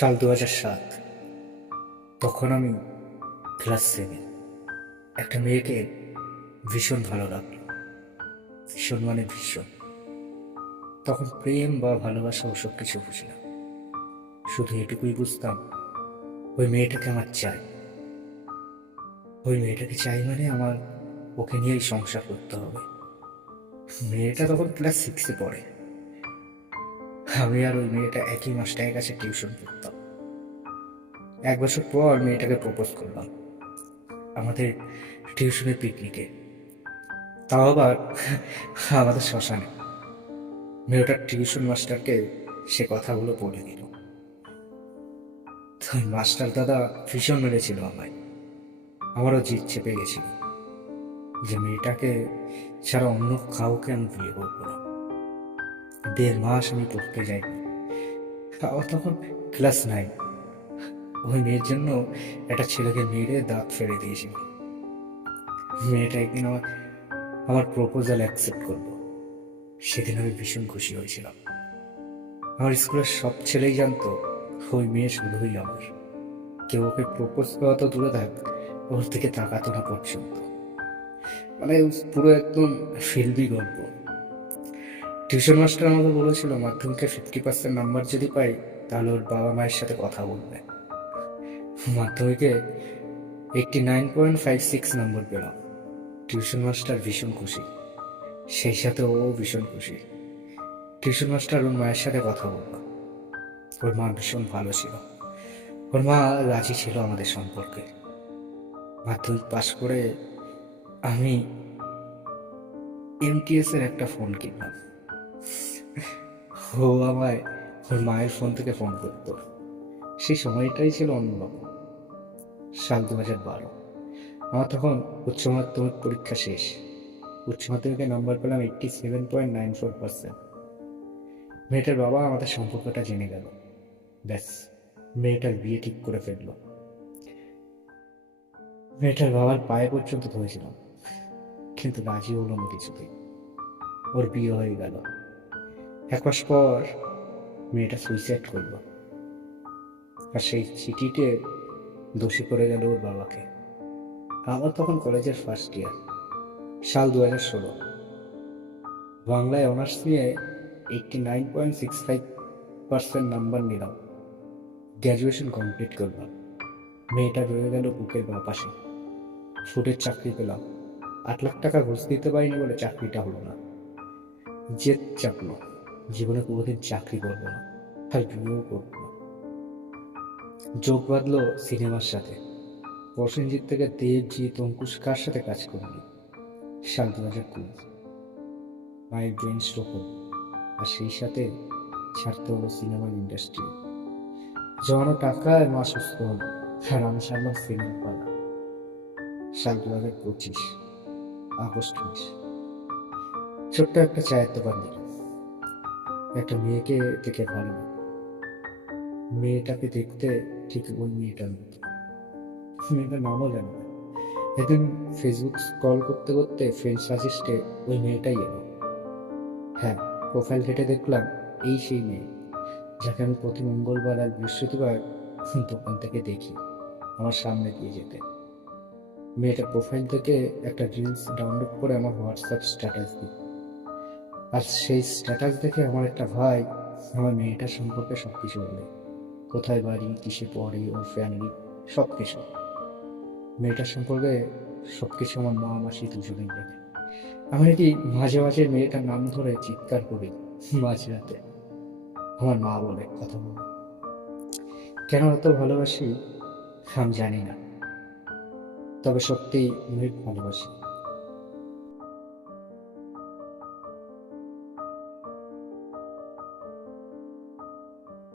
সাল 2007। তখন আমি ক্লাস 7। একটা মেয়েকে ভীষণ ভালো লাগলো। ভীষণ মানে ভীষণ। তখন প্রেম বা ভালোবাসা ওসব কিছু বুঝি না, শুধু এটুকুই বুঝতাম ওই মেয়েটাকে আমার চাই। ওই মেয়েটাকে চাই মানে আমার ওকে নিয়েই সংসার করতে হবে। মেয়েটা তখন ক্লাস 6-এ পড়ে। আমি আর ওই মেয়েটা একই মাস্টারের কাছে টিউশন পড়তাম। 1 বছর পর মেয়েটাকে প্রপোজ করলাম আমাদের টিউশনের পিকনিকে, তাও আবার আমাদের শ্মশানে। মেয়েটার টিউশন মাস্টারকে সে কথাগুলো বলে দিল। তো মাস্টার দাদা ভীষণ মেরেছিল আমায়। আমারও জিদ চেপে গেছিল যে মেয়েটাকে ছাড়া অন্য কাউকে আমি বিয়ে করবো না। 1.5 মাস আমি পড়তে যাই। তাও তখন ক্লাস 9। ওই মেয়ের জন্য একটা ছেলেকে মেরে দাঁত ফেলে দিয়েছিল। মেয়েটা একদিন আমার প্রপোজাল অ্যাকসেপ্ট করলো। সেদিন আমি ভীষণ খুশি হয়েছিলাম। আমার স্কুলের সব ছেলেই জানতো ওই মেয়ে শুধুই আমার। কেউ ওকে প্রপোজ করা তো দূরে থাক, ওর দিকে তাকাতো না পর্যন্ত। মানে পুরো একদম ফিল্মি গল্প। টিউশন মাস্টার আমাকে বলেছিল মাধ্যমিকে 50% নাম্বার যদি পাই তাহলে ওর বাবা মায়ের সাথে কথা বলবে। মাধ্যমিকে 89.56 নম্বর পেলাম। টিউশন মাস্টার ভীষণ খুশি, সেই সাথে ও ভীষণ খুশি। টিউশন মাস্টার ওর মায়ের সাথে কথা বলল। ওর মা ভীষণ ভালো ছিল। ওর মা রাজি ছিল আমাদের সম্পর্কে। মাধ্যমিক পাশ করে আমি এমটিএস এর একটা ফোন কিনলাম। ও আমায় ওর মায়ের ফোন থেকে ফোন করতো। সেই সময়টাই ছিল অন্যরকম। সাল 2012। আমার তখন উচ্চ মাধ্যমিক পরীক্ষা শেষ। উচ্চ মাধ্যমিকের নম্বর পেলাম 87.94%। মেয়েটার বাবা আমাদের সম্পর্কটা জেনে গেল। ব্যাস, মেয়েটার বিয়ে ঠিক করে ফেললো। মেয়েটার বাবার পায়ে পর্যন্ত ধরেছিলাম, কিন্তু রাজি হলো না কিছুতেই। ওর বিয়ে হয়ে গেল। 1 মাস পর মেয়েটা সুইসাইড করলো। আর সেই চিঠিতে দোষী করে গেল ওর বাবাকে। আমার তখন কলেজের ফার্স্ট ইয়ার। সাল 2016। বাংলায় অনার্স নিয়ে 89.65% নাম্বার নিলাম। গ্র্যাজুয়েশন কমপ্লিট করলাম। মেয়েটা রয়ে গেল বুকের বাঁ পাশে। ফুডের চাকরি পেলাম। 8 লাখ টাকা ঘুষ দিতে পারিনি বলে চাকরিটা হলো না। জেদ চাপলো, জীবনে কোনোদিন চাকরি করবো না, আর বিয়েও করবো না। যোগ বাঁধলো সিনেমার সাথে। প্রসেনজিৎ থেকে দেবজিৎ, অঙ্কুশ কার সাথে কাজ করলি। সাল 2020। মায়ের ব্রেন স্ট্রোক হলো, আর সেই সাথে ছাড়তে হলো সিনেমার ইন্ডাস্ট্রি। জমানো টাকায় মা সুস্থ হলো, আর আমি ছাড়লাম সিনেমা পালা। সাল 2025, আগস্ট মাস। ছোট্ট একটা চায়ের দোকান দিল। একটা মেয়েকে দেখে ভালো লাগলো। মেয়েটাকে দেখতে ঠিক ওই মেয়েটার মতো। মেয়েটার নামও জানি না। একদিন ফেসবুক স্ক্রল করতে করতে ফ্রেন্ড সাজেস্টে ওই মেয়েটাই এলো। হ্যাঁ, প্রোফাইল ঘেটে দেখলাম এই সেই মেয়ে যাকে আমি প্রতি মঙ্গলবার আর বৃহস্পতিবার দোকান থেকে দেখি আমার সামনে দিয়ে যেতে। মেয়েটা প্রোফাইল থেকে একটা রিলস ডাউনলোড করে আমার হোয়াটসঅ্যাপ স্ট্যাটাস দিই। আর সেই স্ট্যাটাস দেখে আমার একটা ভাই আমার মেয়েটার সম্পর্কে সব কিছু বলে। কোথায় বাড়ি, কিসে পড়ে, ওর ফ্যামিলি, সব কিছু। মেয়েটার সম্পর্কে সবকিছু আমার মা মাসি দুজনেই জানে। আমি নাকি মাঝে মাঝে মেয়েটার নাম ধরে চিৎকার করি মাঝরাতে। আমার মা বলে কথা বলে। কেন এত ভালোবাসি আমি জানি না, তবে সত্যিই অনেক ভালোবাসি।